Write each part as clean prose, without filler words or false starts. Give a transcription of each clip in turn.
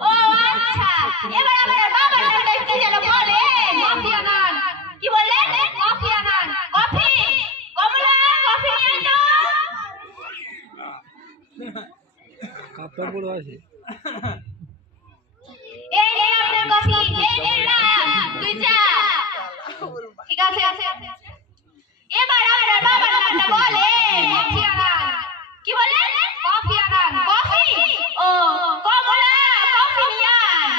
ও আচ্ছা, এবার আমার বাবার নামটা কি যেন বলে? কফি আনান। কি বললেন? কফি আনান। কফি, কমলা কফি নিয়ে তো। কাপড় বড় আছে। এই নে আপনার কফি, এই নে না তুই যা। ঠিক আছে। এবার আপনার বাবার নামটা বলে। কফি আনান। কি বললেন? কফি আনান। কফি, ও কমলা কফি নিয়ে আন।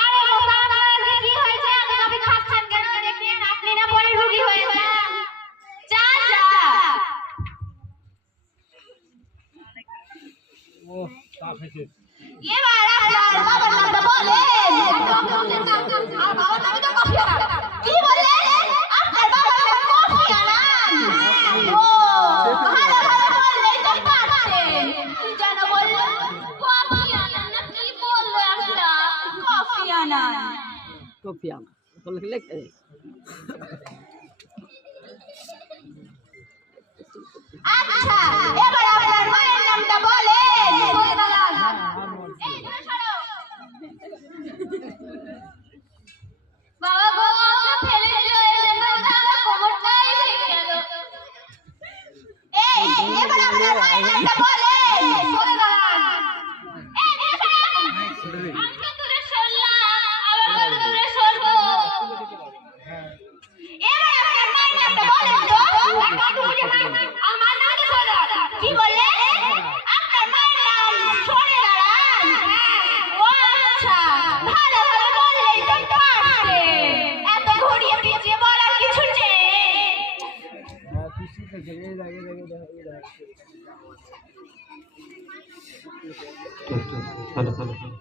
আরে বাবা, আপনার কি হয়েছে? আপনি কফি খাচ্ছেন কেন? দেখেন আপনি না বলে রোগী হয়েছেন। যা যা। ও তা খাইছে। এবার আপনার বাবার নামটা বলেন। আর বাবার নামই তো কফি আনান। কি বললেন? আপনার বাবার নাম কফি আনান। ও ভালো বললেই তো পারছেন। কি যেন বললেন? কফি আনান না কি বললো একটা? কফি আনান। কফি আনা বলে লিখতে দে। আচ্ছা, এবার আপনার মায়ের নামটা বলেন। বলে দাঁড়ান। এই ধরে সরো। বাবা গো, আমাকে ফেলে দিল এই জন্য আমার কোমরটাই ভেঙে গেল। এই এবার আপনার মায়ের নামটা বলেন। বলে দাঁড়ান। এই ধরে সরো। আমি তো দূরে সরলাম, আবার কত দূরে সরবো? এবার আপনার মায়ের নামটা বলেন তো। আমার নাম তো সরলা। কি বললেন? আপনার মায়ের নাম সরে দাঁড়ান। ও আচ্ছা, ভালো বললেই তো পারছেন। এত ঘুরিয়ে পিছিয়ে বলার কিছু নেই। হ্যাঁ তুই শিখেছিস এই জায়গায় চল চল চলো চলো